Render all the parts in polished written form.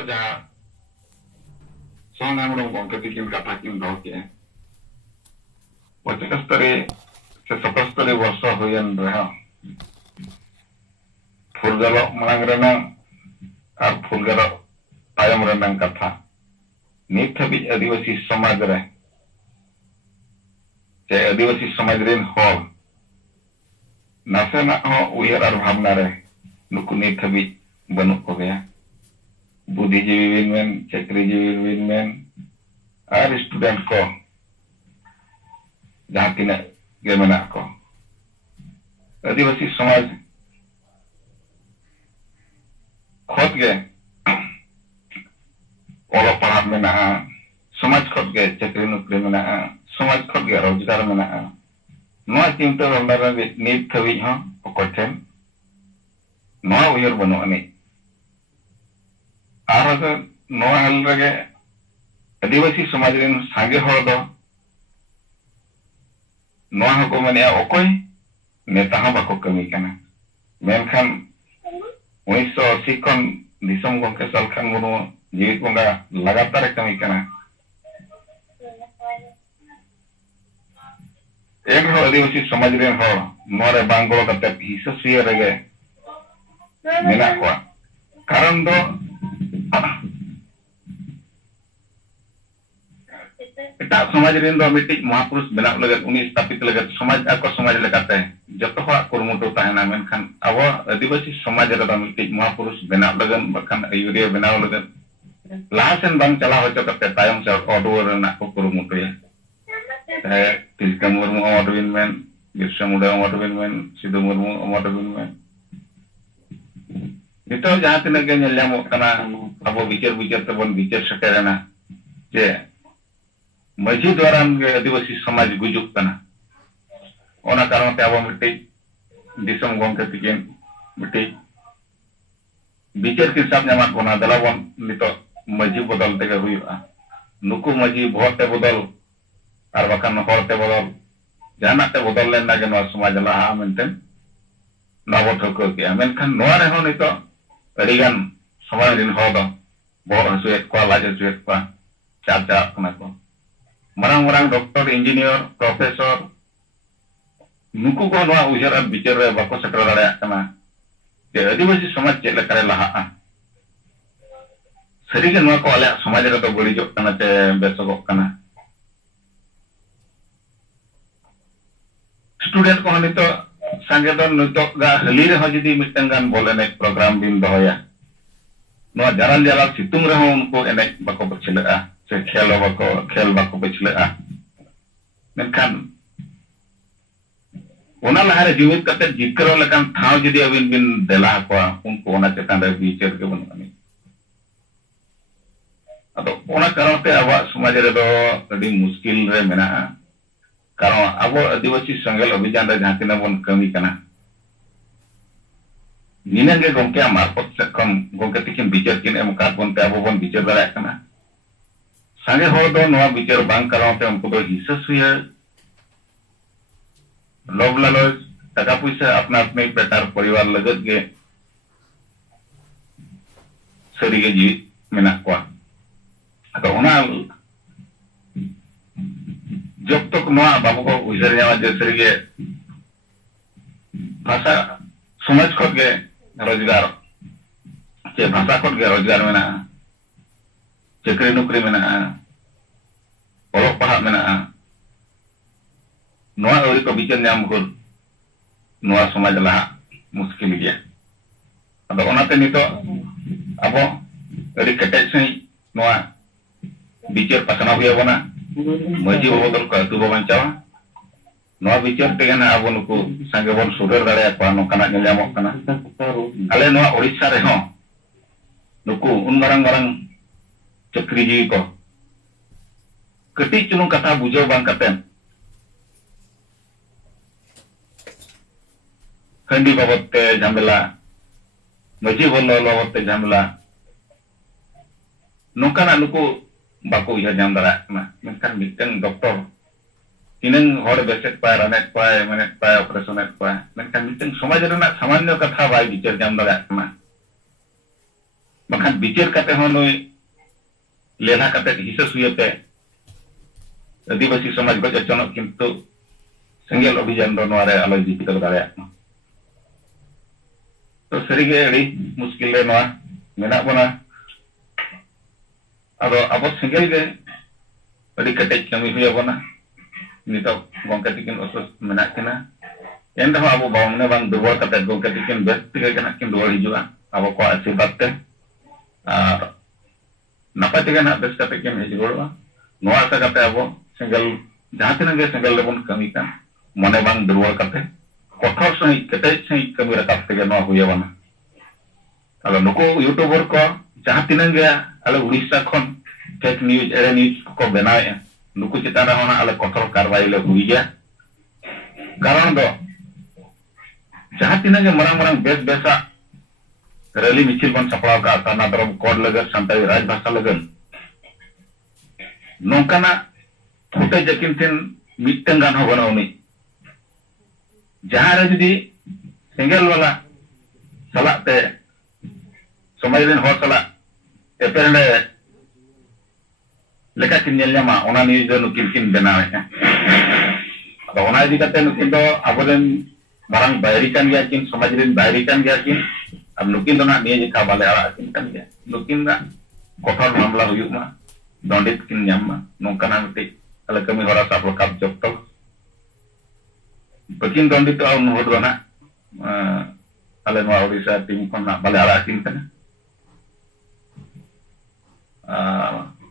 नितो जहाँ सोना मुड़म गंके तिकिन कथा किन दो के 75 से 77 वर्ष हुयन रहा फुलगलो मांग रेना और फुलगलो तायम रेना कथा नित हबी आदिवासी समाज रे जे आदिवासी समाज रेन होल नासेना हो उयर और भावना रे नुकु नित हबी बनु को गया बुद्धिजीवी विनमेन चक्रीजीवी विनमेन और स्टूडेंट को जहाँ तीन गे मेना को आदिवासी समाज खोद गे ओलो पढ़ा मेना समाज खोद गे चक्री नौकरी मेना समाज खोद गे रोजगार मेना नोआ चिंता भावना रे नित हबी हो ओकोठेन नोआ उयर बनु अनि और अगर नोआ हल रगे आदिवासी समाज रेन सांगे हर दो नोआ हको मने ओकोय नेता हा बाको कमी कना मेनखान 1980 खन दिसम गंके सालखान मुनु जीवित बंगा लगातार कमी कना एक हो आदिवासी समाज रेन हो नोरे बांगो कते हिस्सा सुय रगे मेना को कारण दो एटा समाज रेन दो मिट्टी महापुरुष बना लगत उनी स्थापित लगत समाज आको समाज लगाते जतो हा कुरमुटो ताहेना मेनखान अब आदिवासी समाज रे मिट्टी महापुरुष बना लगन बखान आयुरिया बना लगन लासेन बांग चला होचो कते तायम से ऑर्डर ना को कुरमुटो या Tilka Murmu order man Birsa Munda order man Sidhu Murmu order man नितो जहां तिना के नेल जामो कना अब विचार विचार तबन विचार सकेरना जे मजी द्वारा आदिवासी समाज गुजुक कना ओना कारण ते अब मिट्टी दिसम गंके तिकिन मिट्टी विचार के साथ जमात बना दलाबन नितो मजी बदल तेगे हुआ नुकु मजी भोटे बदल और बखान होते बदल जाना ते बदल लेना के नवा समाज लहा मेंटेन नवो ठोको के मेनखान नवा रे हो नितो अडिगान समाज दिन हो दो बोर हसुएत को लाज हसुएत को चार चार कना को मरंग मरंग डॉक्टर इंजीनियर प्रोफेसर नुकु को नवा उजर और विचार रे बाको सेटर दाड़ा कना जे आदिवासी समाज चेले करे लहा सरी के नवा को आले समाज रे तो बड़ी जो कना चे बेसगो कना स्टूडेंट को नितो संगे दो नितो गा हली रे हो जदी मिटंगान बोलेने प्रोग्राम दिन दोया नवा जाराल जाराल सितुंग रे हो उनको एने बाको बचलेआ से खेल बाको बचलेआ मेनखान ओना लहारे जीवित कते जिकरो लकान ठाव जदी अबिन बिन देला को उनको ओना चेतान रे विचार के बनुनी अतो ओना कारण ते आवा समाज रे दो अडी मुश्किल रे मेना कारण अब आदिवासी संगल अभियान रे जहां तिना बन कमी कना निनंगे गंके मार्फत से कम गंके तिकिन विचार किन एम का बनते अब बन विचार दाड़ा कना संगे हो दो नवा विचार बांग कारण ते उनको दो हिस्सा सुय लोभ लालच टका पैसा अपना अपने पेटार परिवार लगत गे सरी गे जीवित मेना को अतो ओना जब तक नवा बाबू को उजर जावा जैसे के भाषा समाज खोद के रोजगार चे भाषा खोद के रोजगार में ना चक्री नौकरी में ना ओलो पढ़ा में ना नवा अवरी को विचार नाम को नवा समाज लहा मुश्किल गया अब ओनाते नितो अब अरी कटेज से नवा विचार पसना हुआ बना मजी बदल को अतु बन चावा नवा विचार ते ना अब नुकु संगे बन सुडर दाड़े को नोकाना नेलामो कना आले नवा ओडिसा रे हो नुकु उन मारंग मारंग चक्री जी को कटी चुनु कथा बुझो बांग कतेन खंडी बाबत ते झमेला मजी बोलो बाबत ते झमेला नोकाना नुकु बाको इहा जाम दाड़ा ना मेनखान मिटन डॉक्टर तिनंग हर बेसेट पाए रानेट पाए मनेट पाए ऑपरेशनेट पाए मेनखान मिटन समाज रेना सामान्य कथा बाय विचार जाम दाड़ा ना बखान बिचार कते हो नुई लेला कते हिसाब हुयते आदिवासी समाज गज अचन किंतु सेंगेल अभियान दो नोरे आलो जीवित दाड़े तो सरीगे अड़ी मुश्किल रे नोआ मेना बना अदो अब सेंगेल गे अड़ी कटेज कमी हुई बना नितो गोंके तिकिन असस मेना किना एन रहो अब बावने बांग दुबोर कते गोंके तिकिन बेस तिगे कना किन दुवर हिजुआ अब को आशीर्वाद ते और नपाय तिगे ना बेस कते किन हिजुआ नोआ सा कते अब सेंगेल जहां तिना गे सेंगेल लेबन कमी का मने बांग दुवर कते कठोर सही कटेज सही कमी रकाब तिगे नोआ हुई बना अलो नुको यूट्यूबर को जहां तिना गे अले उड़ीसा खन फेक न्यूज एरे न्यूज को बनाए नुको चितान रहोना अले कठोर कार्रवाई ले हुई गया कारण दो जहां तिना गे मरंग मरंग बेस बेसा रैली मिचिल बन सपड़ाव का ताना दरम कोड लगन संताली राजभाषा लगन नोंकाना फुटे जकिन थिन मिटन गान हो बना उनी जहां रे जुदी सिंगल वाला सलाते समाज रेन हर सला एपेरने लेका किन नेलमा ओना न्यूज दो नुकिन किन बनावे अदो ओना इदी कते नुकिन दो आबोरेन मारंग बायरी कान गया किन समाज रेन बायरी कान गया किन अब नुकिन दो ना निये जिका बाले आड़ा किन कान गया नुकिन ना कठोर मामला हुयुक मा दंडित किन न्यामा नोंकाना मिटे अले कमी हरा साब रकाब जप्तो बकिन दंडित आउ नुहद ना अले नोआ ओडिसा टीम खन ना बाले आड़ा किन kana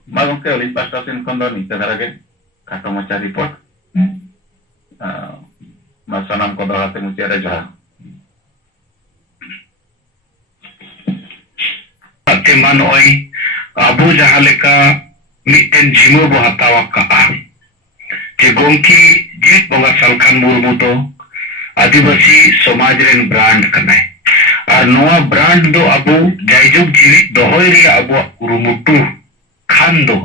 magong ke oleh pastor sin kondoni terage kato maca report masanam ko dahate muciara jaha teman oi abu jahaleka miten jimo bo hatawa ka je gongki jit bonga salkan murmu to आदिवासी समाज rain brand कनाय और नोआ brand दो अबो जायजुग जीवित दोहय रे अबो कुरुमुटु खान दो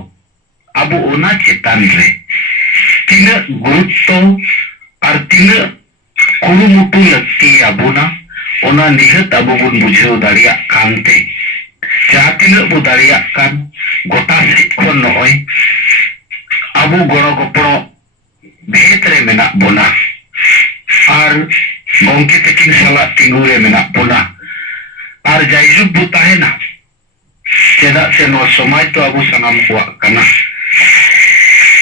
अबो ओना चेतान रे तीन गुरुत्व और तीन कुरुमुटु लगती अबोना ओना निहत अबो बुन बुझेव दाड़िया कानते जहां तीन बो दाड़िया कान गोटा सिट खन नोय अबो गणो गपड़ो भेत रे मेना बोना और गोंके तकिन सला तिंगुरे मेना बोना और जायजुग बुता है ना चेदा से नो समाज तो अबो सनाम को कना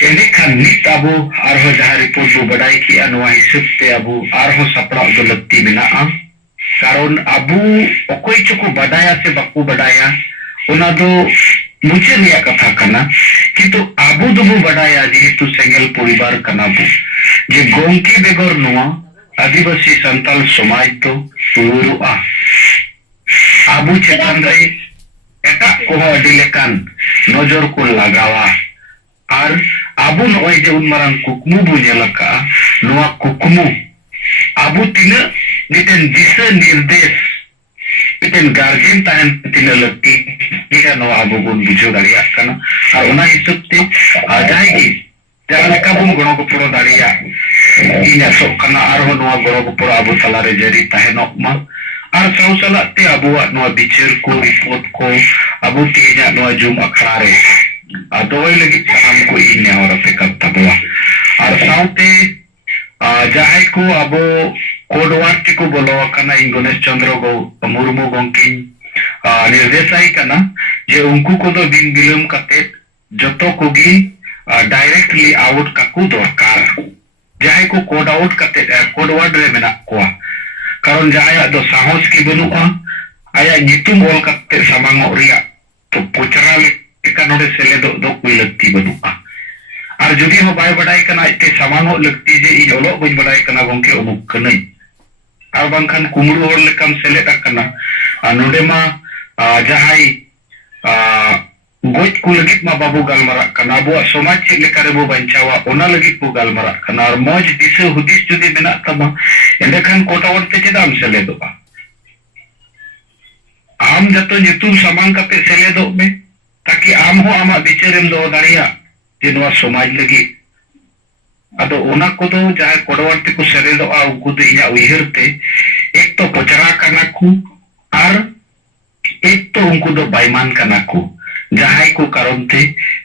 एने खान नित अबो आरो जहां रिपोर्ट बो बडाई की अनवा हिसाब ते अबो आरो सपड़ा दो लगती मेना कारण अबो ओकोई चको बडाया से बाकू बडाया ओना दो मुझे रिया कथा कना किंतु अबो दो बडाया जेहेतु सेंगल परिवार कना बो जे गोंके बेगर नोआ आदिवासी संताल समाज तो तुरुआ आबू चेतान रे एटा को अडी लेकान नजर को लगावा और आबू नोय जे उनमारान कुकमु बु नेलका नोआ कुकमु आबू तिन नितेन दिशा निर्देश नितेन गार्जियन तान तिन लगती इका नोआ आबू गुन बुझो दाड़िया कना और ओना हिसाब ते आजाई jangan kabum gono ko puro daria inya sok kana arho noa gono ko puro abu talare jari tahenok ma ar sau sala te abu noa bicer ko report ko abu tinya noa jum akrare adoi lagi sanam ko inya ora pekap tabwa ar sau te jahai ko abu kodwart ko bolo kana Ganesh Chandra go murmu gongkin nirdesai kana je unku ko do din bilam kate joto ko gi directly out काकू दरकार जहां को code out करते code word रे मेना को कारण जहां दो साहस की बनुआ आया नितुम बोल करते समांग रिया तो पुचरा लेका नोडे सेले दो कोई लगती बनुआ और जदि हो बाय बडाई कना इते समांग लगती जे इ ओलो बई बडाई कना गंके अमुक कनै और बांखान कुमरू और लेकम सेले कना नोडे मा जहां गोज को लगित मा बाबू गालमरा कना बो समाज चे लेका रे बो बंचावा ओना लगित को गालमरा कना और मौज दिसे हुदिस जुदी मेना तमा एंडे खान कोटावट ते चेदाम सेले दो आम जतो नितुम समान कते सेले दो में ताकि आम हो आमा बिचरेम दो दाड़िया जे नोआ समाज लगी अदो ओना को दो जाय कोटावट ते को सेले दो आ उकु दे इया उहिरते एक तो पचरा कना को और एक तो उनको दो बाइमान कना को जहां को कारण थे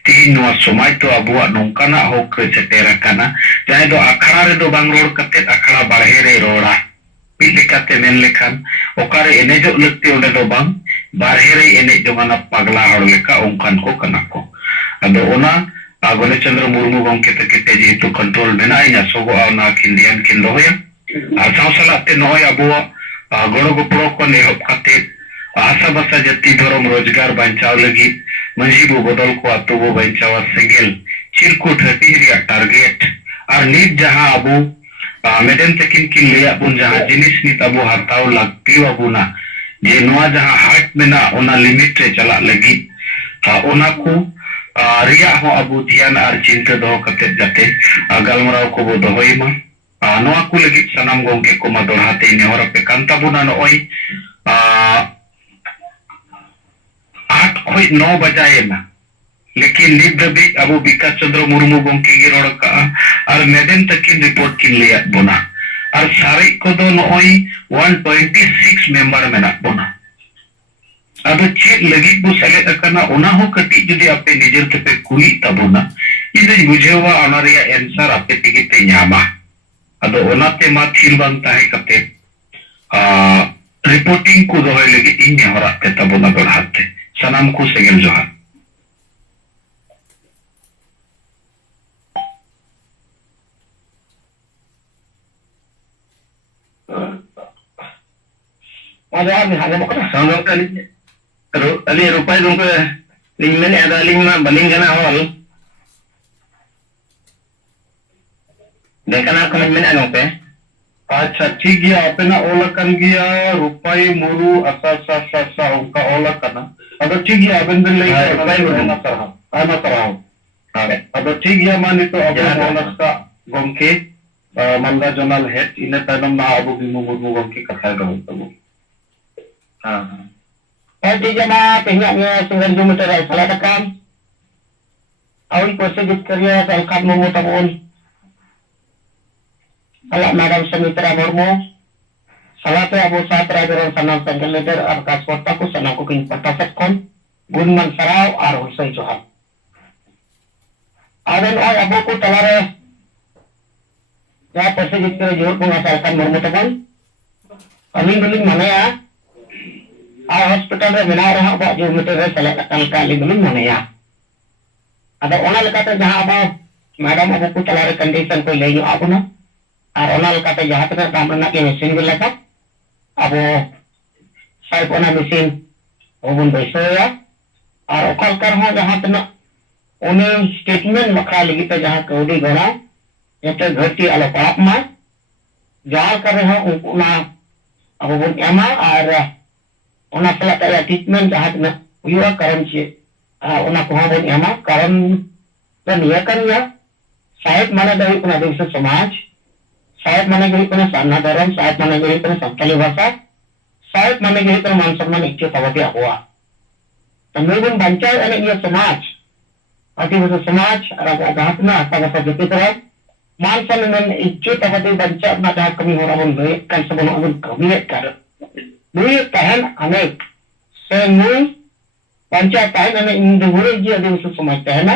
तीन नवा समाज तो अबुआ नौकाना होक सेटेरा कना जहां दो अखड़ा रे दो बांग रोड कते अखड़ा बाढ़े रे रोड़ा पिलिकाते मेन लेखान ओकारे एनेजो लगते ओडे दो बांग बाढ़े रे एने जमाना पगला हड़ लेका उनकान को कना को अदो ओना गणेश चंद्र मुर्मू गंके तके जेहेतु कंट्रोल मेना इना सोगो ना खिंदियान किन दोया और साव सलाते नय अबुआ गणो गोपड़ो को नेहब कते आशा बसा जति धर्म रोजगार बचाव लगी मंजी बो बदल को आतो बो बचाव सेंगेल चिरकुट हटिरिया टारगेट और नीट जहां अबो मेडम तकिन की ले अबुन जहां जिनिस नीत अबो हताव लगती अबुना जे नोआ जहां हार्ट मेना ओना लिमिट रे चला लगी ओना को रिया हो अबो ध्यान और चिंता दो कते जाते गलमराव को बो दोहइमा नोआ को लगी सनाम गोंके को मा दोहाते नेहरा पे कांता बुना नोई 8 खोई 9 बजाए ना लेकिन नित दबी अबो विकास चंद्र मुर्मू गंके की रोड का और मेडम तकिन रिपोर्ट किन लिया बोना और सारे को दो नोई 126 मेंबर मेना बोना अब चेक लगी बो सले अकना ओना हो कटी जुदी आपे निजर ते पे कुली तबोना इदे बुझेवा अनरिया आंसर आपे तिगे पे न्यामा अदो ओना ते मा थिल बांग ताहे कते रिपोर्टिंग को दोहय लगी इन नेहरा ते तबोना दोहाते सनाम को सेगल जोहार ada ada bukan sama kali ali rupai dong ke lingmen ada lingma baling kana hol देखना कमेंट में आनो पे अच्छा ठीक है आपे ना ओला कन गया रुपाई मुरु असा सा सा सा उनका ओला करना अब ठीक है अबन दिन ले रुपाई मुरु ना तरह अब ठीक है माने तो अब बोनस का गंके मंदा जनरल हेड इने तनम ना अबु बिमु मुरु गंके कथा दो तो ठीक है मा पेन्या सिंगल जो मीटर है साला तकam awal kursi dikriya salkat momo tabon salah madam Sumitra Murmu salah te abu satra geron sanam tanggal leader ar kaswata ko sanam ko king patasat kon gunman sarau ar hulsai johar adan ay abu ko talare ya kursi dikriya jor ko salkat Murmu tabon aling mana ya hospital re mena raha ba jo meter re salah kali belum mana ya ada ona lekate jaha ba madam abu ko talare condition ko leyo abu na ar ona lekate jaha te kam na ke mesin gela ka abu sai ona mesin obun beso ya ar okal kar ho jaha te na one statement makha lagi te jaha kaudi gona ete ghati ala paap ma jaha kar ho unku na abu bun ema ar ona salah ta treatment jaha te na uyua karan che ona ko bon ema karan dan ya kan ya शायद mana dari penadil समाज शायद mana dari penasana dalam शायद mana dari penasantali bahasa शायद mana dari penaman सम्मान इच्छा तवती हुआ तमिलगुन बंचा अने ये समाज आदिवासी समाज रात ना आता bahasa जति तरह मान सम्मान इच्छा तवती बंचा ना जहाँ कमी हो रहा है kan sebelum अगुन कमी है कर दुई tahan अनेक semua बंचा tahan अने इन दोहरे जी आदिवासी समाज tahan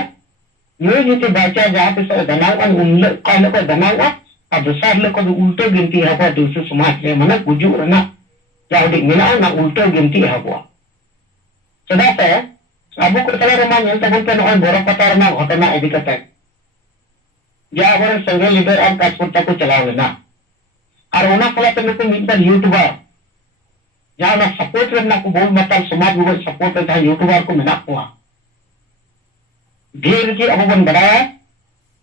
ये नीति बाचा जहाँ पे सर दनाव उन काले को दनाव अब दूसरा लोग को उल्टे गिनती है वो दूसरे समाज में मना कुछ रना या उन्हें मिला ना उल्टे गिनती है वो सदा से अब को तला रमान ये तब उनके नॉन बोरा पता रना घटना एडिकट है या अगर संगल लीडर अब काजपुर को चलाओगे ना और उन्हें फला तो लोग मिलकर यूट्यूबर या ना सपोर्ट करना को बहुत मतलब समाज को सपोर्ट करता है यूट्यूबर को मिला हुआ ढेर की अब बन बढ़ाया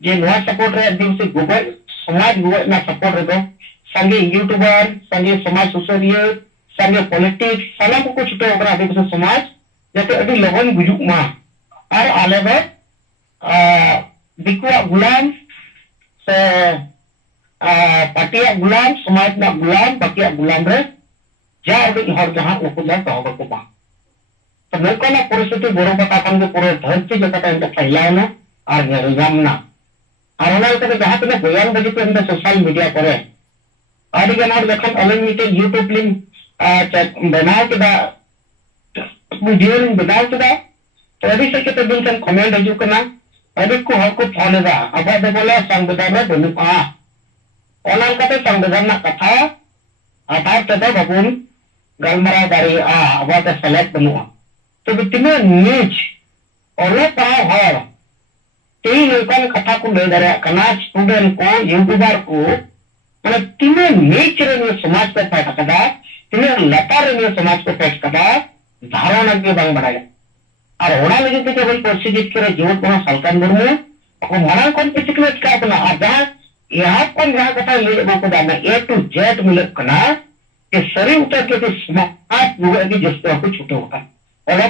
जे नया सपोर्ट रे दिन से गूगल समाज गूगल ना सपोर्ट रे दो संगे यूट्यूबर संगे समाज सुसरिया संगे पॉलिटिक्स साला को कुछ तो ओकरा दिन से समाज जते अभी लगन गुजुक मा और आले बे दिकुआ गुलाम से पार्टिया गुलाम समाज ना गुलाम बाकिया गुलाम रे जा अभी हर जहां उपला तो को बा तो नौका ना परिस्थिति बोरो बताkan के पूरे धरती जगत इनका फैलाव ना और निर्जाम ना और उन्हें तो जहाँ पे बयान बजे तो इनका सोशल मीडिया करे और ये ना लेकिन अलग मीटे यूट्यूब लिंक बनाओ के वीडियो लिंग बनाव केदा तो अभी से केते दिन सन कमेंट हजू कना अभी को हर को फोन दा अब दे बोले संविधान रे बनुआ ओना कते संविधान ना कथा आधार तेदा बाबून गलमरा दारी अब दे सेलेक्ट बनुआ तो बितने नीच ओले पाव हर तीन लोकन कथा को ले दारे कना स्टूडेंट को यूट्यूबर को माने तीन नीच रे समाज पे फैट कदा तीन लतार रे समाज पे फैट कदा धारणा के बांग बढ़ाया और ओना लगे के जब पर्सी जीत के जीवन को सलकान मुर्मू को मना कौन पे चिकने का अपना अब यहाँ कौन जहाँ कथा ले को दाना ए टू जेड मिलक कना के सरी उतर के समाज हुआ की जिसको को छूटे होगा और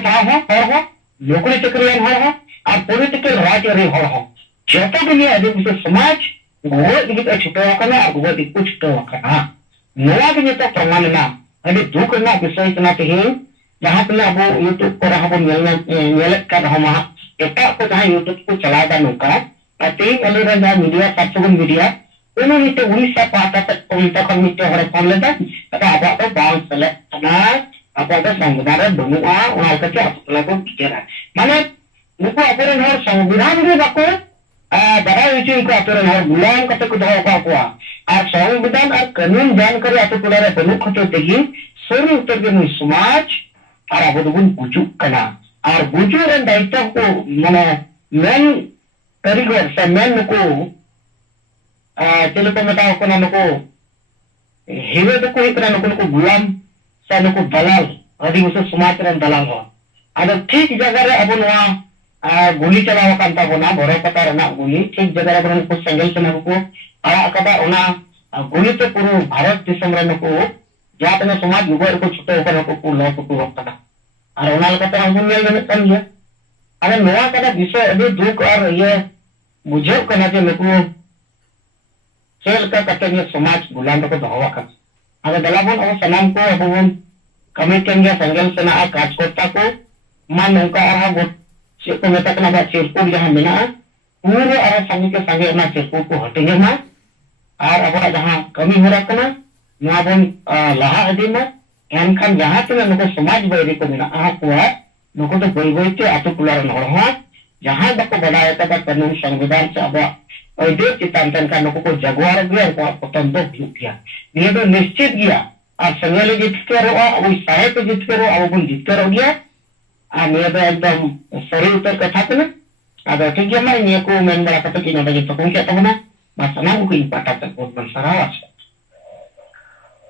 हो लोकरी चक्रियन हो और पॉलिटिकल राजनीति हो जतो भी आदमी से समाज वो दिख छूटे होगा और वो दिख छूटे होगा नया के तो प्रमाण ना अभी दुख ना विषय ना तेहिं जहाँ पे अब यूट्यूब को रहा कर रहा एटा को जहाँ यूट्यूब को चला नौका तेज अली जहाँ मीडिया सातसगुन मीडिया उन्होंने उड़ीसा पाटा तक मिट्टे हड़े फोन लेता अब बाउंस सेलेक्ट अब संविधान बनुआ को बिचारा माने नुको अपरेन हर संविधान गे बाको बड़ा विषय को अपरेन हर गुलाम कते को दो का और संविधान और कानून जानकारी आतो टोला रे बनु खते तेगी सरी उत्तर के समाज और अब दोबुन बुजुक कना और बुजु रे दायित्व को माने मेन कारीगर से मेन को चलो को मेटा को नको हेवे तो कोई तरह नको गुलाम से नको दलाल आदिवासी समाज रे दलाल हो आदो ठीक जगह रे अब नवा गुली चलाव कान ताबोना बरो पता रना गुली ठीक जगह रे को सेंगल से नको आड़ा कदा ओना गुली तो पूरा भारत दिसम रे नको जहाँ तक समाज युगर को छुटे होकर को लो को होता और ओना लकता हम नेल ने कन गया अरे नवा कदा विषय अभी दुख और ये बुझे कना जे नको सेल का कते ने समाज गुलाम को दहवा कर अगर दलाबन और सलाम को अब कमी केंगे संगल से ना काज करता को मान नौका रहा वो से को मेता कना बा चिरपुर जहां मिला पूरे और संग के संगे ना चिरपुर को हटेंगे ना और अब जहां कमी हो रहा कना नवा बन लहा अदी में एनखान जहां तक नको समाज बैरी को मिला को नको तो बई बई के आतो पुलार नहर हो जहां बको बडाय का कानून संविधान से अब दे चितान का नको को जगवार गया को पतन दो गया ये तो निश्चित गया और संगले जीत के रो अब साहे पे जीत के रो अब बन जीत के रो गया आ ने तो एकदम सरी उतर कथा कना अब ठीक है मैं ये को मेन बड़ा कथा की नबे तो कौन कहता ना मसना को इन पाटा तक बहुत बन सरावा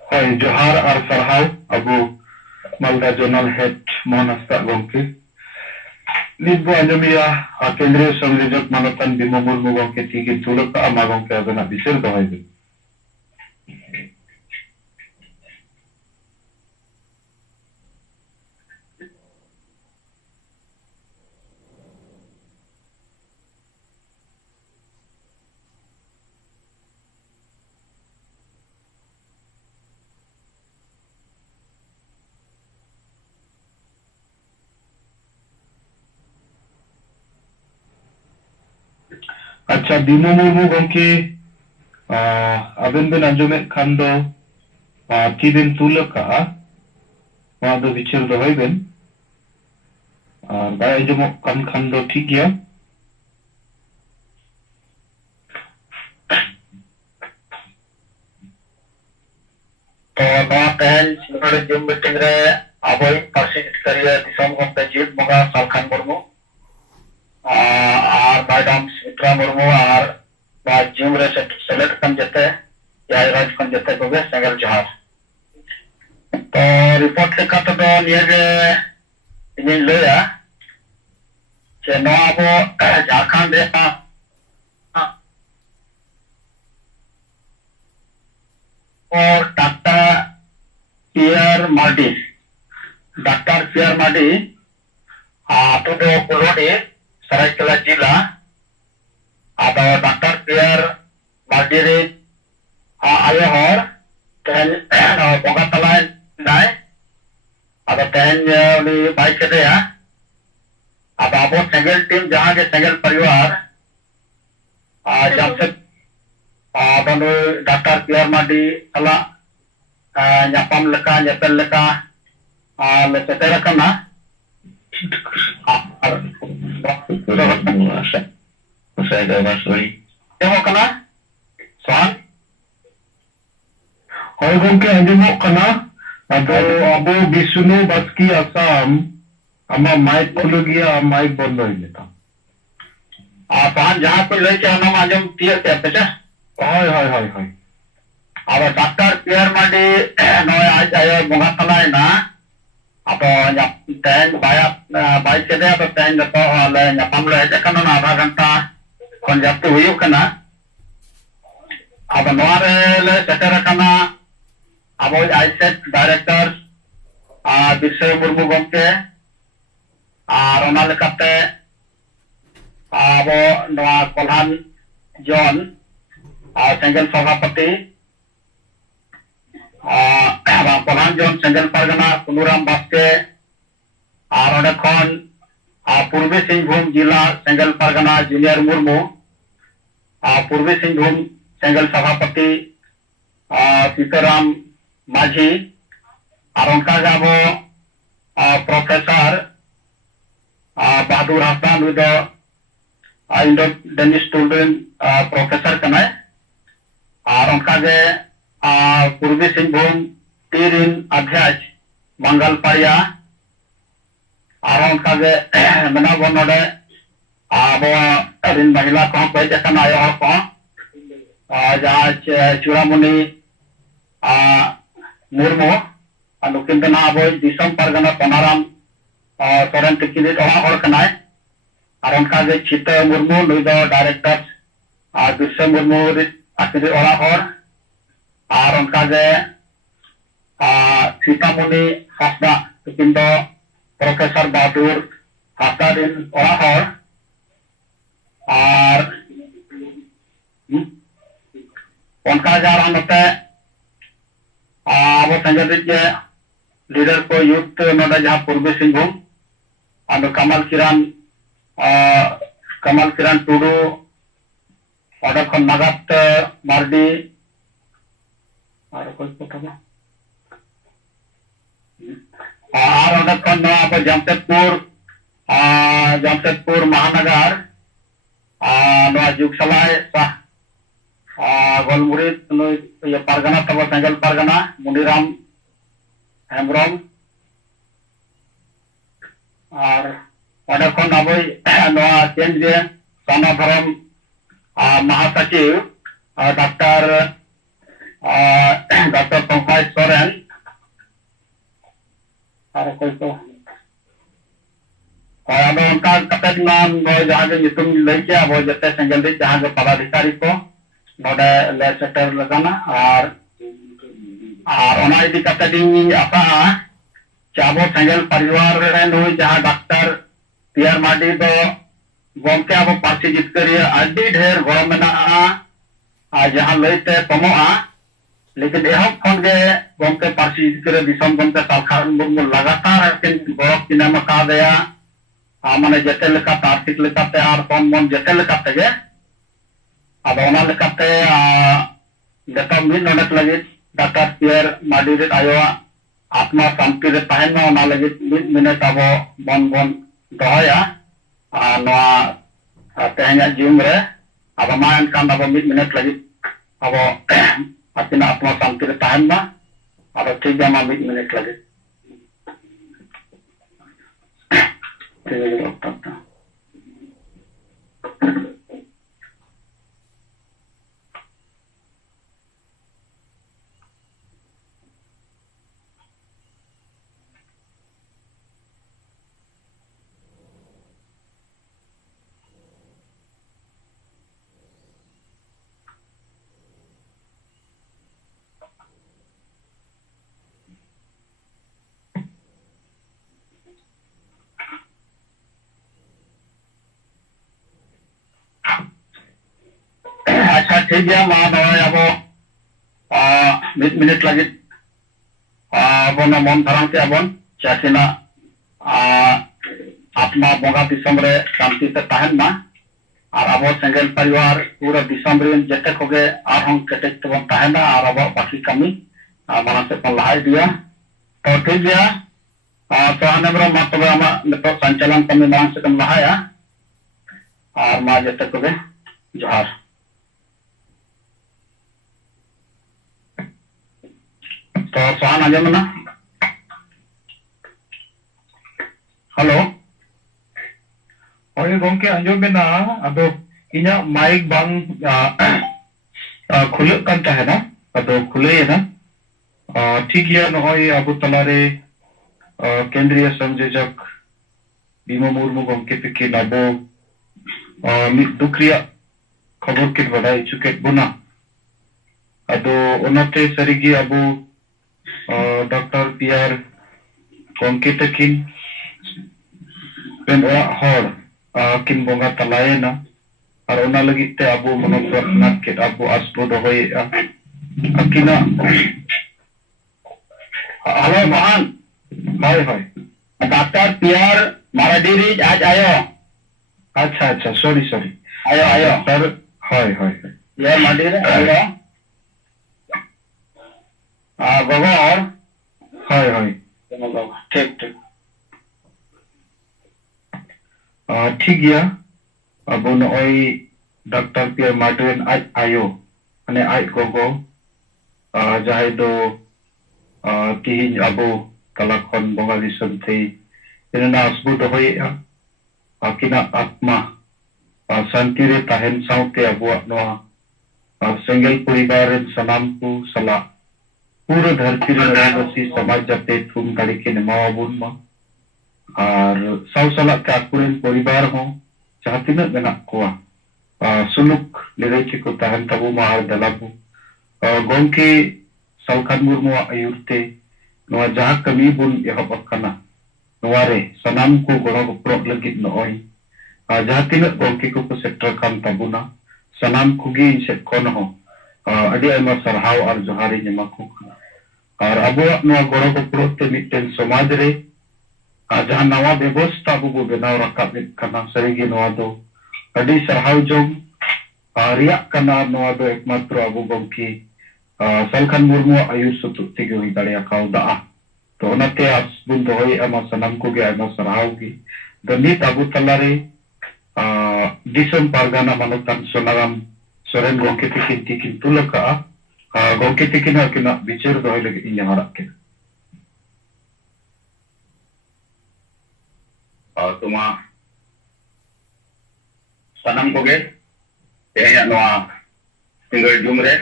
होय जोहार और सरहाव अबु मालदा जोनल हेड मोहनस्ता गोंके निबो अंजमिया केंद्रीय संयोजक मानतन बिमो मुर्मू गोंके तीगी तुलक आमा गोंके अबना बिसर दहाय अच्छा बिमो मुर्मू गोंके अबेन बेन अंजमे खान दो तीबेन तुलका वहाँ दो विचार दहाय बेन बाय अंजमो कान खान दो ठीक गया तो नवा कहल नोडे जूम मीटिंग रे अबोई पार्सी करिया दिसम गोंके जीत बगा सालखान मुर्मू और मैडम सुमित्रा मुर्मू और जिम रे सेलेक्ट कन जते या राज कन जते को सेंगल जहार तो रिपोर्ट लेका तो निये गे इन लया जे नो अब झारखंड रे और डॉक्टर पियर मार्डी तो दो पुलोडी सरायकेला जिला अब डॉक्टर पियर मार्डी रे आयो हर तेन बगा तला नाय अब तेन उनी बाई के अब अब सेंगल टीम जहां के सेंगल परिवार जब से डॉक्टर पियर मार्डी तला ᱧᱟᱯᱟᱢ ᱞᱮᱠᱟ ᱧᱮᱯᱮᱞ ᱞᱮᱠᱟ ᱞᱮ ᱥᱮᱴᱮᱨ ᱟᱠᱟᱱᱟ Hoy gongke anjumok kana ado abo Bisnu Baski Asam ama mic khulu gaya mic bond hoy geta Sohan jahan ko lay ke anam ajam tiya te pecha hoy अब डॉक्टर पियर माडी नय आज आयो बंगा तलाय ना अब तेन बाय के दे अब तेन तो ले नपम ले जे कनो ना आधा घंटा कोन जाते हुई कना अब नोरे ले सेटर कना अब आईसेट डायरेक्टर बिरसे मुर्मू गमके और ओना लेकाते अब नोआ कोल्हान जॉन सेंगल सभापति प्रधान जन सेंगल परगना कुनुराम बास्के और पूर्वी सिंहभूम जिला सेंगल परगना जूनियर मुर्मू पूर्वी सिंहभूम सेंगल सभापति सीताराम माझी और उनका अब professor Bahadur Hasan Indo Danish student professor कना और उनका पूर्वी सिंहभूम तीन अध्यक्ष मंगल पारिया और उनका मेना बो नोडे अब महिला को पेजन आयो को जहाँ चूड़ामणि मुर्मू नुकिन दो अब दिसम परगना सोनाराम सोरेन तिकिन और उनका चिता मुर्मू नुई दो डायरेक्टर बिरसा मुर्मू आकिन और उनका सीतामणि हासदा तिकिन दो प्रोफेसर बहादुर हासदा दिन और उनका नोते अब संगठित के लीडर को यूथ नोडे जहाँ पूर्वी सिंहभूम कमल किरण टुडू और नगत मार्डी और कोई अब जमशेदपुर महानगर जुगसलाय गोलमुरी परगना तब सेंगल परगना मुनीराम हेम्ब्रम और अब केंद्रीय सना धर्म महासचिव डॉक्टर पंकज सोरेन और कोई को अब उनका नाम जहाँ लैके अब जते सेंगल जहाँ पदाधिकारी को नोडे ले सेटर लगाना और इदी आशा चाबो सेंगल परिवार नुई जहाँ डॉक्टर पियर माडी दो गमके अब पार्टी जितकारिया अभी ढेर गड़ मेना जहाँ लैते कमोआ लेकिन एहब खन गमके पार्टी जितकारिया दिसम गमके सालखार मुर्मू लगातार गड़ किनेम कादेया माने जते लेकाते आर्थिक लेकाते और कौन मन जते लेकाते गे अब ओना लेकाते जतो मिद नोडक लगित डॉक्टर पियर माडी रे आयो आत्मा शांति रे तहन में ओना लगित मिद मिनट अब बन दोहया नोआ तेहना जीवन रे अब मा एनकान अब मिद मिनट लगित अब आकिना आत्मा शांति रे तहन में अब ठीक गया मा मिद मिनट लगित अच्छा ठीक है मा नय अब मिद मिनट लगे बन मन धराम के बन चाकिना आत्मा बंगा दिसम रे शांति ते तहन मा और अब सेंगल परिवार पूरा दिसम रे जते कोगे और हम केटेज ते बन तहना और अब बाकी कमी माना से बन लहाई दिया तो ठीक गया सोहान हेम्ब्रम मा तबे आमा नितो संचालन कमी मांग से कम लहाया और मा जते को जोहार तो सोहान आजम ना हेलो ओए गोंके आंजम बेना अदो इना माइक बांग खुले kan tahena ado खुले ना ठीक गया नहय अबो तलारे केंद्रीय संयोजक बीमा मुर्मू गोंके पिके नाबो मिद दुखरिया खबर के बडाय चुकेत बुना अदो ओनाते सरिगी अबो डॉक्टर पीआर गोंके तकिन पेन हर किन बोंगा तलाये ना और ओना लगित ते अबो मनोप्रार्थना के अबो आसबो दोहय अकिना हेलो महान हाय हाय डॉक्टर पीआर माराडीरी आज आयो अच्छा अच्छा सॉरी सॉरी आयो आयो सर हाय हाय ये माडीरे आयो गोगो और हाय हाय ठीक ठीक ठीक गया अब नय डॉक्टर पीआर मार्टिन आज आयो माने आज गोगो जहाय दो तिहिन अबो कलाखन बंगाली संथे इना आसबो दोहय आकिना आत्मा शांति रे ताहेन साउते अबो नवा सेंगल परिवार सनाम को सला पूरा धरती रे रहवासी समाज जाते थुम दाड़ी के नमाबुन मा और साउ सला का कुरेन परिवार हो जहां तिना मेना कोआ सुलुक लेरे को ताहन तबु मा आर दलाबु गोंके सालखान मुर्मु आयुरते नवा जहां कमी बुन एहब अकना नवा रे सनाम को गणो गप्रो लगित नय जहां तिना गोंके को सेक्टर कान तबुना सनाम कुगी से कोन हो अडी आयमा सरहाव और जोहारी जमा को और अबो नवा गणो गप्रो ते मिटेन समाज रे जहां नवा व्यवस्था बो बनाव रकाब कना सरिगे नवा दो अडी सरहाव जोम रिया कना नवा दो एकमात्र अबो गोंके सालखान मुर्मु आयुर सुतुक तेगे हुई दाड़िया काउदा तो ओनाते आसबुन दोहय आमा सनाम को गे आमा सरहाव गे दनित अबो तलारे दिसम पारगाना मानोतान सोनाराम सोरेन गोंके तिकिन तिकिन तुलका गोंके तिकिन किना बिचार दोहय लगे इन हराक के तुमा सनम को गे तेया नवा सिंगल जुमरे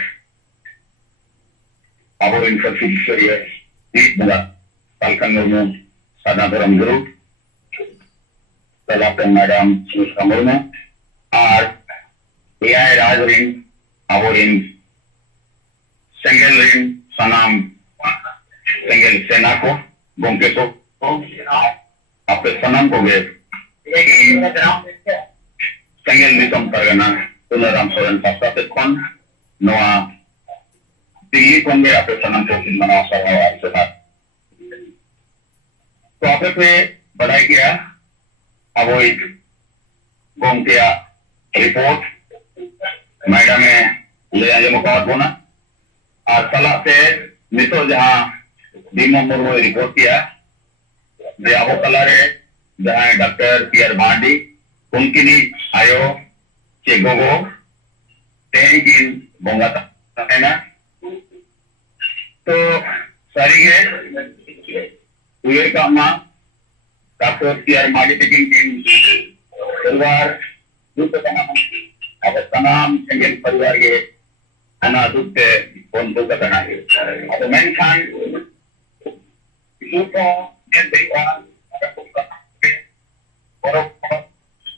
अब इंफ्रास्ट्रक्चर ये बुला सालखान मुर्मू सादाधरम ग्रुप तलाप मैडम सुष्का मुर्मू और एआई राज रिंग अब सेंगल रिंग सनाम सेंगल सेना को गोंके को आपके सनम को गे सेंगल दिसम परगना तुलाराम सोरेन पासा से कौन नवा दिल्ली कौन गए आपके सनम को मना सवाल आपसे बात तो आपने पे बढ़ाई किया अब वो एक गोंके रिपोर्ट मैडम में ले आए मुकाबला होना और सलाह से नितो जहां बीमा मुर्मू रिपोर्ट किया देवो कलारे जहां डॉक्टर पीआर भांडी उनकी नी आयो चे गोगो तेगिन बोंगा है ना तो सारी के उयर का मां डॉक्टर पीआर माडी टेकिंग परिवार दूसरे का नाम अब तमाम संगीत परिवार के अनादुत के कौन दो का तना है अब मैं खान इसको yang berikan ada orang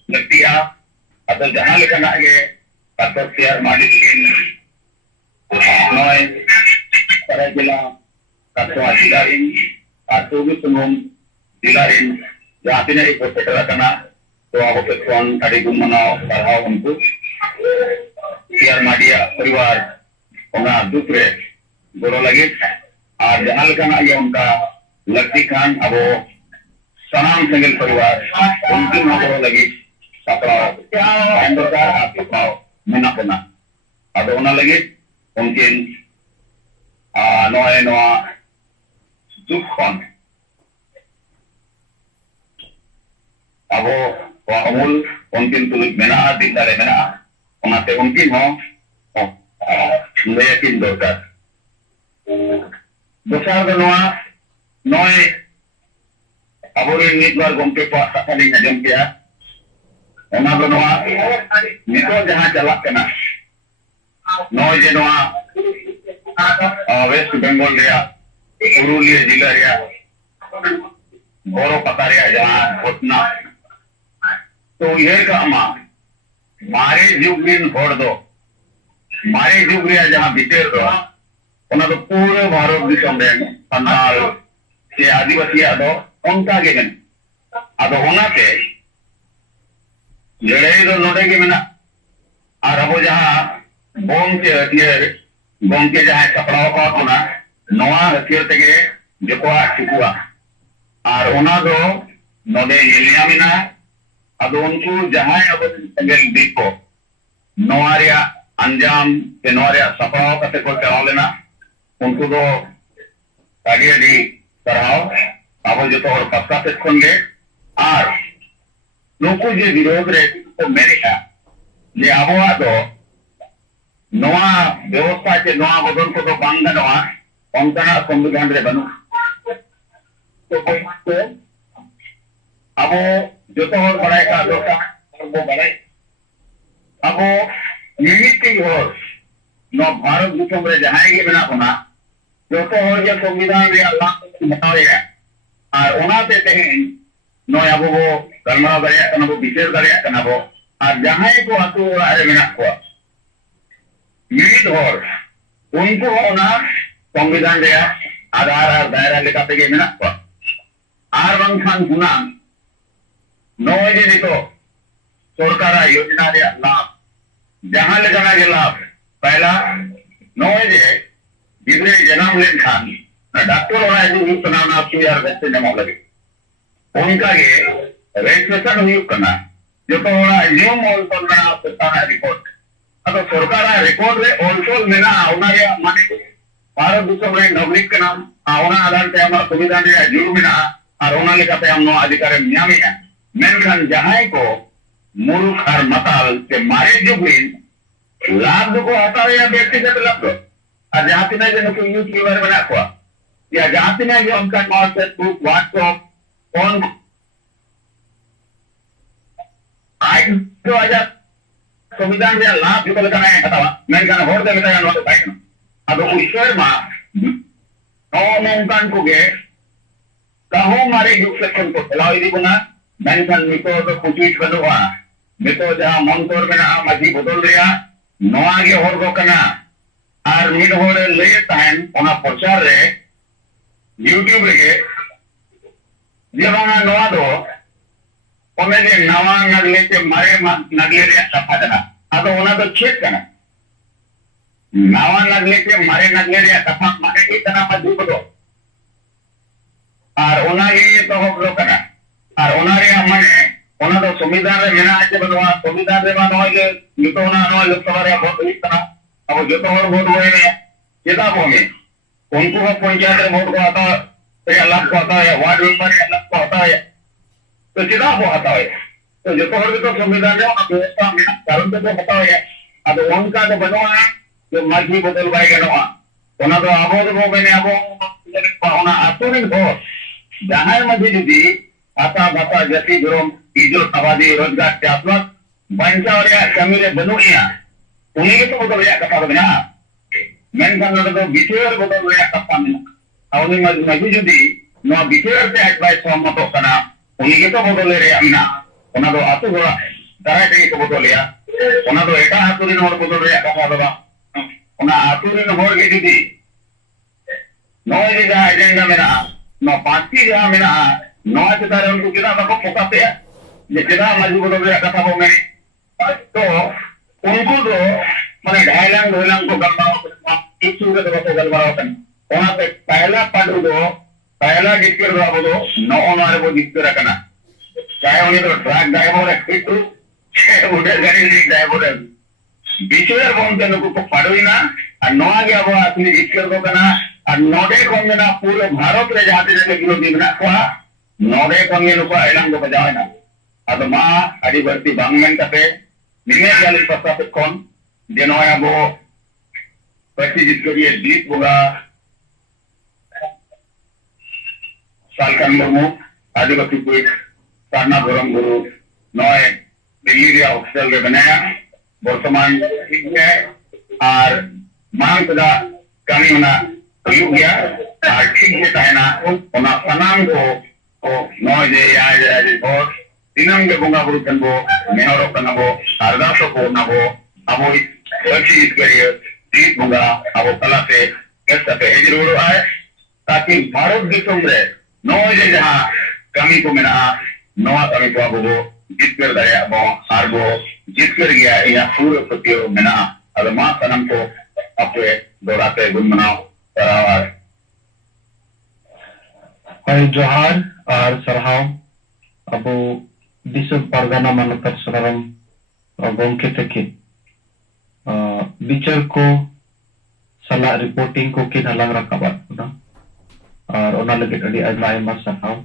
ngertia atau jangan lekan lagi atau siar madikin noy para jela atau adilarin atau bisumum dilarin jahar tina ikut setelah kena to aku ketuan tadi gumana sarhau untuk siar madia परिवार ona dupre goro lagi jangan lekan lagi unka लगती खान अब सनाम single परिवार उनकी नौकरों लगी सपना आपके पाओ मना करना अब होना लगी उनके नोए नोआ दुख खान ᱟᱵᱚ ᱚᱢᱩᱞ ᱩᱱᱠᱤन ᱛᱩᱞᱩᱡ ᱢᱮᱱᱟᱜᱼᱟ, ᱫᱤᱱ ᱫᱟᱲᱮ ᱢᱮᱱᱟᱜᱼᱟ, ᱚᱱᱟᱛᱮ ᱩᱱᱠᱤन ᱦᱚᱸ ᱞᱟᱹᱭᱟᱠᱤᱱ ᱫᱚᱨᱠᱟর। ᱫᱚᱥᱟᱨ ᱫᱚ ᱱᱚᱜᱼᱚᱭ ᱟᱵᱚᱨᱮᱱ ᱢᱤᱫᱵᱟᱨ ᱜᱚᱢᱠᱮ ᱠᱚᱣᱟᱜ ᱠᱟᱛᱷᱟ ᱞᱤᱧ ᱟᱸᱡᱚᱢ ᱠᱮᱜᱼᱟ। ᱚᱱᱟ ᱫᱚ ᱱᱤᱛᱚᱜ ᱡᱟᱦᱟᱸ ᱪᱟᱞᱟᱜ ᱠᱟᱱᱟ, ᱱᱚᱜᱼᱚᱭ ᱡᱮ ওয়েস্ট বেঙ্গল ᱨᱮᱭᱟᱜ পুরুলিয়া জেলা ᱨᱮᱭᱟᱜ বড় পাতা ᱨᱮᱭᱟᱜ ᱡᱟᱦᱟᱸ ঘটনা, তো ᱩᱭᱦᱟᱹᱨ ᱠᱟᱜ ᱢᱟ ᱢᱟᱨᱮ ᱡᱩᱜᱽ ᱨᱮᱱ ᱦᱚᱲ ᱫᱚ ᱢᱟᱨᱮ ᱡᱩᱜᱽ ᱨᱮᱭᱟᱜ ᱡᱟᱦᱟᱸ ᱵᱤᱪᱟᱹᱨ ᱫᱚ ᱚᱱᱟ ᱫᱚ ᱯᱩᱨᱟᱹ ᱵᱷᱟᱨᱚᱛ ᱫᱤᱥᱚᱢ ᱨᱮᱱ ᱥᱟᱱᱛᱟᱲ ᱥᱮ ᱟᱹᱫᱤᱵᱟᱹᱥᱤᱭᱟᱜ ᱫᱚ ᱚᱱᱠᱟ ᱜᱮ ᱢᱮᱱᱟᱜᱼᱟ। ᱟᱫᱚ ᱚᱱᱟᱛᱮ ᱞᱟᱹᱲᱦᱟᱹᱭ ᱫᱚ ᱱᱚᱰᱮ ᱜᱮ ᱢᱮᱱᱟᱜᱼᱟ। ᱟᱨ ᱟᱵᱚ ᱡᱟᱦᱟᱸ ᱵᱚᱢ ᱥᱮ ᱦᱟᱹᱛᱭᱟᱹᱨ ᱜᱚᱢᱠᱮ ᱡᱟᱦᱟᱸᱭ ᱥᱟᱯᱲᱟᱣ ᱟᱠᱟᱫ ᱵᱚᱱᱟ, ᱱᱚᱣᱟ ᱦᱟᱹᱛᱭᱟᱹᱨ ᱛᱮᱜᱮ ᱡᱚᱛᱚᱣᱟᱜ ᱴᱷᱤᱠᱚᱜᱼᱟ। ᱟᱨ ᱚᱱᱟ ᱫᱚ ᱱᱚᱰᱮ ᱧᱮᱞ ᱧᱟᱢᱮᱱᱟ। ᱟᱫᱚ ᱩᱱᱠᱩ ᱡᱟᱦᱟᱸᱭ ᱟᱵᱚ ᱥᱮᱸᱜᱮᱞ ᱫᱤᱠ ᱠᱚ ᱱᱚᱣᱟ ᱨᱮᱭᱟᱜ ᱟᱸᱡᱟᱢ ᱥᱮ ᱱᱚᱣᱟ ᱨᱮᱭᱟᱜ ᱥᱟᱯᱲᱟᱣ ᱠᱟᱛᱮ ᱠᱚ ᱪᱟᱞᱟᱣ ᱞᱮᱱᱟ, उनको दो आगे आगे पढ़ाओ अब जो तो और पक्का से खोंगे और नुकु जे विरोध रे तो मेरे का जे आबोआ दो नवा व्यवस्था के नवा बदल को तो बांगा नवा उनका संविधान रे बनु तो कोई तो अब जो तो और बड़ाई का दोसा और वो बड़ाई अब निमित की और नो भारत दिसम रे जहां के बना होना जो तो और जो संविधान रे अल्लाह बतावे है और ओनाते तेहेन नो अब वो गलमा दरिया कना वो विचार दरिया कना वो और जहां को अतु अरे बना को मित और उनको ओना संविधान रे आधार और दायरा लेकाते के बना को और बंखान गुना नो जे तो सरकार योजना रे लाभ जहां ले जाना के लाभ पहला नो जे गिदरे जन्म लेन खान डॉक्टर और आदि भी सुनाना आपकी यार वैसे जमा लगे उनका ये रजिस्ट्रेशन हुई करना जो तो वाला नियम और करना पड़ता है रिपोर्ट अब सरकार रिपोर्ट रे ऑल्सो मेना उन्हें माने भारत दिसम रे नागरिक के नाम आउना आधार पे हम सुविधा रे जुर्म मेना और उन्हें लेकर हम नो अधिकार नियम है मेनखान जहां को मूर्ख और मताल के मारे जुगरीन लाभ को हटावे या व्यक्तिगत लाभ और जहां तिना जो नुकु यूट्यूबर बना को या जहां तिना जो उनका फेसबुक व्हाट्सएप फोन आज तो आजा संविधान रे लाभ जो लेकर आए हटावा मेनखान होड़ दे लेकर नो बाइक अब ईश्वर मा नो मेनखान को गे कहो मारे युग सेक्शन को चलाओ इदी बना मेनखान निको तो कुछ बनुआ निको जहां मंतोर मेना माजी बदल रिया नोआ गे होड़ को कना और मिड होड़े ले ताहन ओना प्रचार रे यूट्यूब रे जे बांगा नोआ दो ओने जे नवा नगले के मारे नगले रे सफा दना आदो ओना तो चेक कना नवा नगले के मारे नगले रे सफा मारे के तना मजू बदो और ओना गे तो हो कना और ओना रे माने ओना तो संविधान रे मेना आचे बदवा संविधान रे मा नोय के नितो ओना नोय लोकसभा रे वोट हुई कना अब जो तो और वोट हुए ने चेता को में उनको को पंचायत रे वोट को आता है लाभ को आता है वार्ड मेंबर रे लाभ को आता है तो चेता को आता है तो जो तो और तो संविधान रे व्यवस्था में कारण तो होता है अब उनका तो बनवा जो माजी बदल बाय गनवा ओना तो आबो तो मैंने आबो ओना आतोनी हो जहां मजी जुदी आता भाता जति धर्म इजो आबादी रोजगार चापलत बंचा और कमी रे बनुया उन्हीं तो बदल रहा कथा बना मेनखान तो विचार बदल रहा कथा में उन्हीं मजी जुदी नो विचार से एडवाइस सहमत करना उन्हीं तो बदल रहा मिना ओना तो आतु गोड़ा दाय ते को बदल लिया ओना तो एटा आतु रिन होड़ बदल रहा कथा बा ओना आतु रिन होड़ के जुदी नो जे जहां एजेंडा मेना नो पार्टी जहां मेना नो चेतारे उनको किदा को फोकस है जे किदा मजी बदल रहा कथा बो में तो उनको तो माने ढाईलांग को गलबाओ इच्छू के तो गलबाओ कन ओना पे पहला पद दो पहला डिस्कर दो बोलो नो ओनारे वो डिस्कर करना चाहे उन्हें तो ट्रक ड्राइवर है किटू चाहे उड़े गाड़ी ड्राइवर है विचुअल बोलते लोगों को पढ़ोई ना और नो आगे अब अपनी डिस्कर दो करना और नोडे कौन ना पूरे भारत रे जाते जगह विरोधी बना हुआ नोडे कौन लोग ऐलान को बजावे ना ᱟᱫᱚ ᱢᱟ ᱟᱹᱰᱤ ᱵᱟᱹᱲᱛᱤ ᱵᱟᱝ ᱢᱮᱱ ᱠᱟᱛᱮ ᱱᱤᱱᱟᱹᱜ ᱜᱟᱱ ᱯᱟᱥᱟ ᱥᱮᱫ ᱠᱷᱚᱱ ᱡᱮ ᱱᱚᱜᱼᱚᱭ ᱟᱵᱚ ᱯᱟᱹᱨᱥᱤ ᱡᱤᱛᱠᱟᱹᱨᱤᱭᱟᱹ ᱡᱤᱛ ᱵᱚᱸᱜᱟ ᱥᱟᱞᱠᱷᱟᱱ ᱢᱩᱨᱢᱩ ᱟᱹᱫᱤᱵᱟᱹᱥᱤ ᱠᱩᱭᱤᱡ ᱥᱟᱨᱱᱟ ᱫᱷᱚᱨᱚᱢ ᱜᱩᱨᱩ ᱱᱚᱜᱼᱚᱭ दिल्ली ᱨᱮᱭᱟᱜ ᱦᱚᱥᱯᱤᱴᱟल ᱨᱮ ᱢᱮᱱᱟᱭᱟ বর্তমান ঠিক ᱜᱮ ᱟᱨ ᱢᱟᱲᱟᱝ ᱛᱮᱫᱟᱜ ᱠᱟᱹᱢᱤ ᱚᱱᱟ ᱦᱩᱭᱩᱜ ᱜᱮᱭᱟ ᱟᱨ ᱴᱷᱤᱠ ᱜᱮ ᱛᱟᱦᱮᱱᱟ ᱚᱱᱟ ᱥᱟᱱᱟᱢ ᱠᱚ ᱱᱚᱜᱼᱚᱭ ᱡᱮ ᱮᱭᱟᱭ ᱦᱚᱲ ᱫᱤᱱᱟᱹᱢ ᱜᱮ ᱵᱚᱸᱜᱟ ᱵᱩᱨᱩ ᱴᱷᱮᱱ ᱵᱚ ᱱᱮᱦᱚᱨᱚᱜ ᱠᱟᱱᱟ ᱵᱚ ᱟᱨᱫᱟᱥᱚᱜ ᱠᱟᱱᱟ ᱵᱚ ᱟᱵᱚ ᱯᱟᱹᱨᱥᱤ ᱡᱤᱛᱠᱟᱹᱨᱤᱭᱟᱹ ᱡᱤᱛ ᱵᱚᱸᱜᱟ ᱟᱵᱚ ᱛᱟᱞᱟᱛᱮ ᱦᱮᱡ ᱠᱟᱛᱮ ᱦᱮᱡ ᱨᱩᱣᱟᱹᱲᱚᱜᱼᱟᱭ ताकि भारत दिसम रे नॉय जे जहां कमी को मेना नवा कमी को अब जितकर दया बो आर बो जितकर गया या पूरे प्रतियो मेना अब मा सनम को अपने दोराते गुण मनाओ करावार हय जोहार और सरहाव अबो दिसम परगना मानकर सदरम गोंके तके बिचार को सला रिपोर्टिंग को किन हलांग रकाबात और ओना लगे अड़ी आयमा आयमा सरहाव